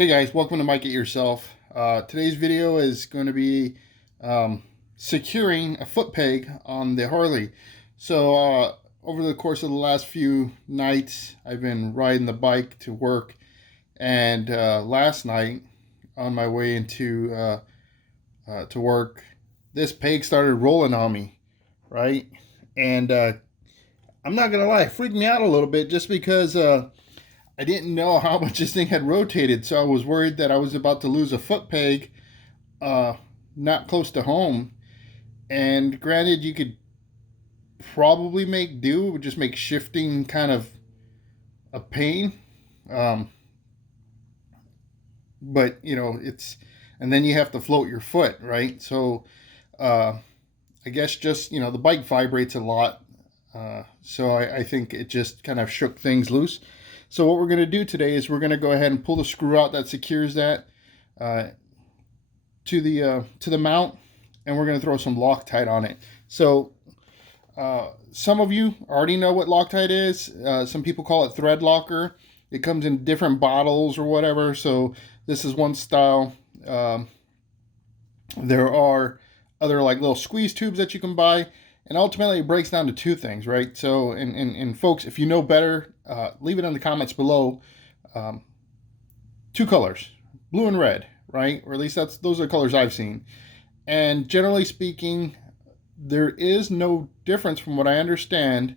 Hey guys, welcome to Mike It Yourself. Today's video is going to be securing a foot peg on the Harley. Over the course of the last few nights, I've been riding the bike to work, and last night on my way into to work, this peg started rolling on me, right? And I'm not gonna lie, it freaked me out a little bit just because I didn't know how much this thing had rotated, so I was worried that I was about to lose a foot peg uh, not close to home. And granted, you could probably make do, it would just make shifting kind of a pain. Um, but, and then you have to float your foot, right? Uh, I guess just, the bike vibrates a lot. So I think it just kind of shook things loose. So what we're going to do today is we're going to go ahead and pull the screw out that secures that uh, to the mount, and we're going to throw some Loctite on it. So some of you already know what Loctite is. Some people call it thread locker. It comes in different bottles or whatever. So this is one style. There are other like little squeeze tubes that you can buy. And ultimately, it breaks down to two things, right? So, and folks, if you know better, leave it in the comments below. Two colors, blue and red, right? Or at least those are the colors I've seen. And generally speaking, there is no difference from what I understand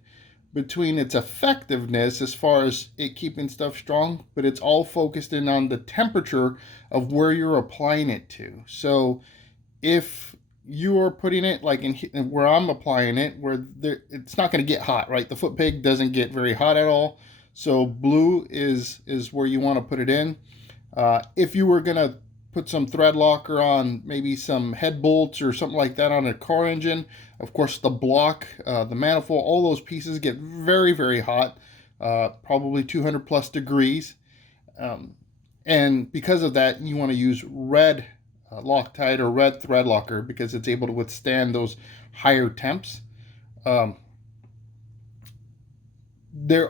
between its effectiveness as far as it keeping stuff strong, but it's all focused in on the temperature of where you're applying it to. So if you're putting it like in where I'm applying it, it's not going to get hot, right? The foot peg doesn't get very hot at all. So blue is where you want to put it in. If you were going to put some thread locker on, maybe some head bolts or something like that on a car engine, of course the block, the manifold, all those pieces get very, very hot, probably 200 plus degrees. And because of that, you want to use red Loctite or red thread locker because it's able to withstand those higher temps. There,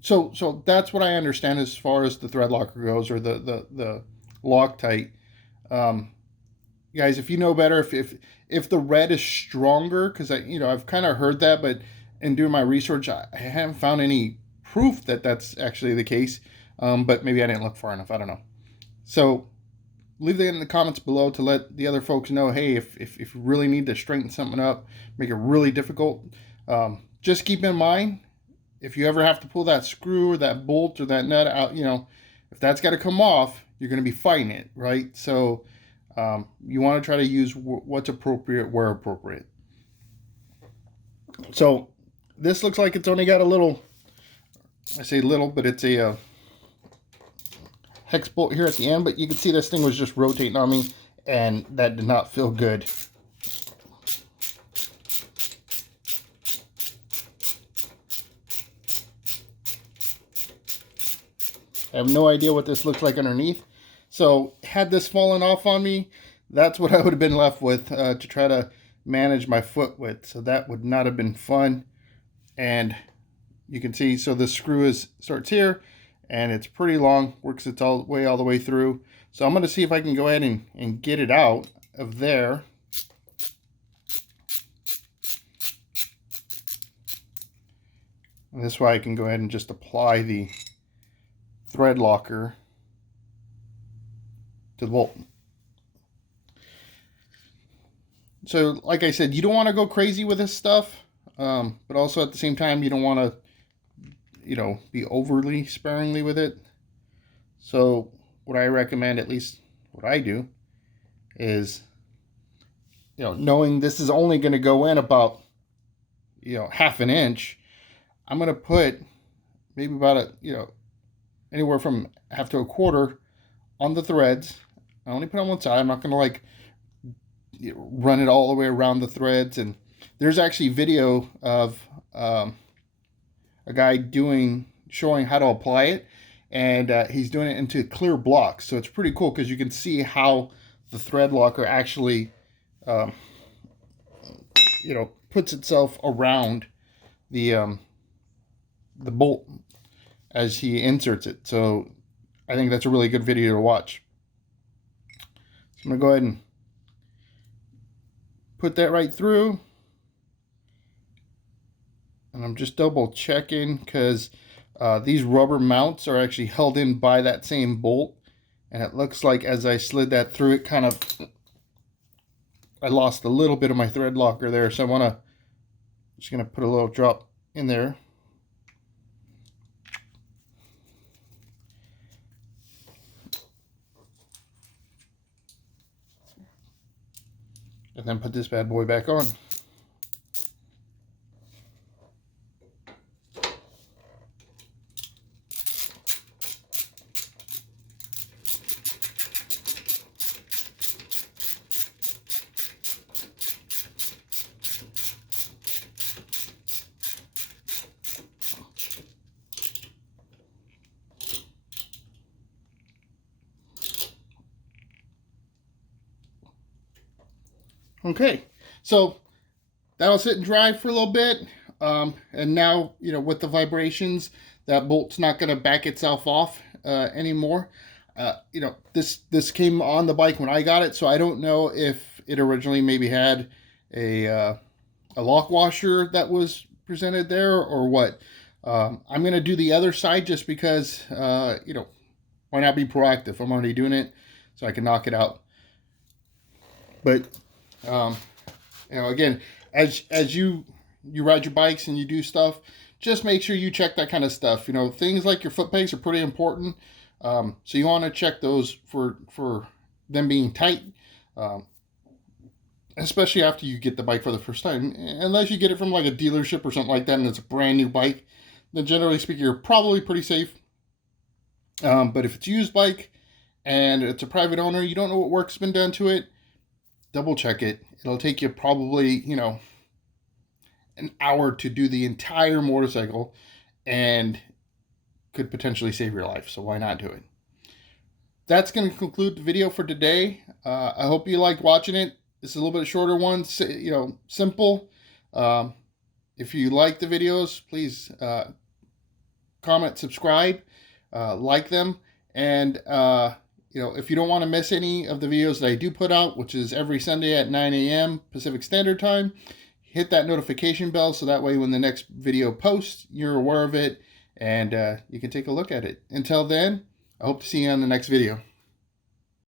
so that's what I understand as far as the thread locker goes, or the Loctite. Guys, if you know better, if the red is stronger, because I've kind of heard that, but in doing my research, I haven't found any proof that that's actually the case. But maybe I didn't look far enough. I don't know. So leave that in the comments below to let the other folks know, hey, if you really need to straighten something up, make it really difficult, just keep in mind, if you ever have to pull that screw or that bolt or that nut out, if that's got to come off, you're going to be fighting it, right? So you want to try to use what's appropriate where appropriate. So this looks like it's only got a little, I say little, but it's a hex bolt here at the end, but you can see this thing was just rotating on me, and that did not feel good. I have no idea what this looks like underneath. So had this fallen off on me, that's what I would have been left with to try to manage my foot with. So that would not have been fun. And you can see, so the screw starts here, and it's pretty long, works its all the way through. So I'm going to see if I can go ahead and get it out of there. And this way I can go ahead and just apply the thread locker to the bolt. So like I said, you don't want to go crazy with this stuff, but also at the same time, you don't want to be overly sparingly with it. So what I recommend, at least what I do, is knowing this is only going to go in about half an inch, I'm going to put maybe about anywhere from half to a quarter on the threads. I only put on one side. I'm not going to like run it all the way around the threads. And there's actually video of a guy showing how to apply it, and he's doing it into clear blocks. So it's pretty cool because you can see how the thread locker actually puts itself around the bolt as he inserts it. So I think that's a really good video to watch. So I'm going to go ahead and put that right through. And I'm just double checking because these rubber mounts are actually held in by that same bolt. And it looks like as I slid that through, it kind of, I lost a little bit of my thread locker there. So I want to, just going to put a little drop in there. And then put this bad boy back on. Okay, so that'll sit and dry for a little bit. And now, you know, with the vibrations, that bolt's not going to back itself off anymore. You know, this came on the bike when I got it, so I don't know if it originally maybe had a lock washer that was presented there or what. I'm going to do the other side just because, you know, why not be proactive? I'm already doing it, so I can knock it out. But you know, again, as you ride your bikes and you do stuff, just make sure you check that kind of stuff. You know, things like your foot pegs are pretty important. So you want to check those for them being tight, especially after you get the bike for the first time. Unless you get it from like a dealership or something like that, and it's a brand new bike, then generally speaking, you're probably pretty safe. But if it's a used bike and it's a private owner, you don't know what work's been done to it, double check it. It'll take you probably, you know, an hour to do the entire motorcycle and could potentially save your life. So why not do it? That's going to conclude the video for today. I hope you liked watching it. It's a little bit shorter one, you know, simple. If you like the videos, please comment, subscribe, like them, and you know, if you don't want to miss any of the videos that I do put out, which is every Sunday at 9 a.m. Pacific Standard Time, hit that notification bell so that way when the next video posts, you're aware of it and you can take a look at it. Until then, I hope to see you on the next video.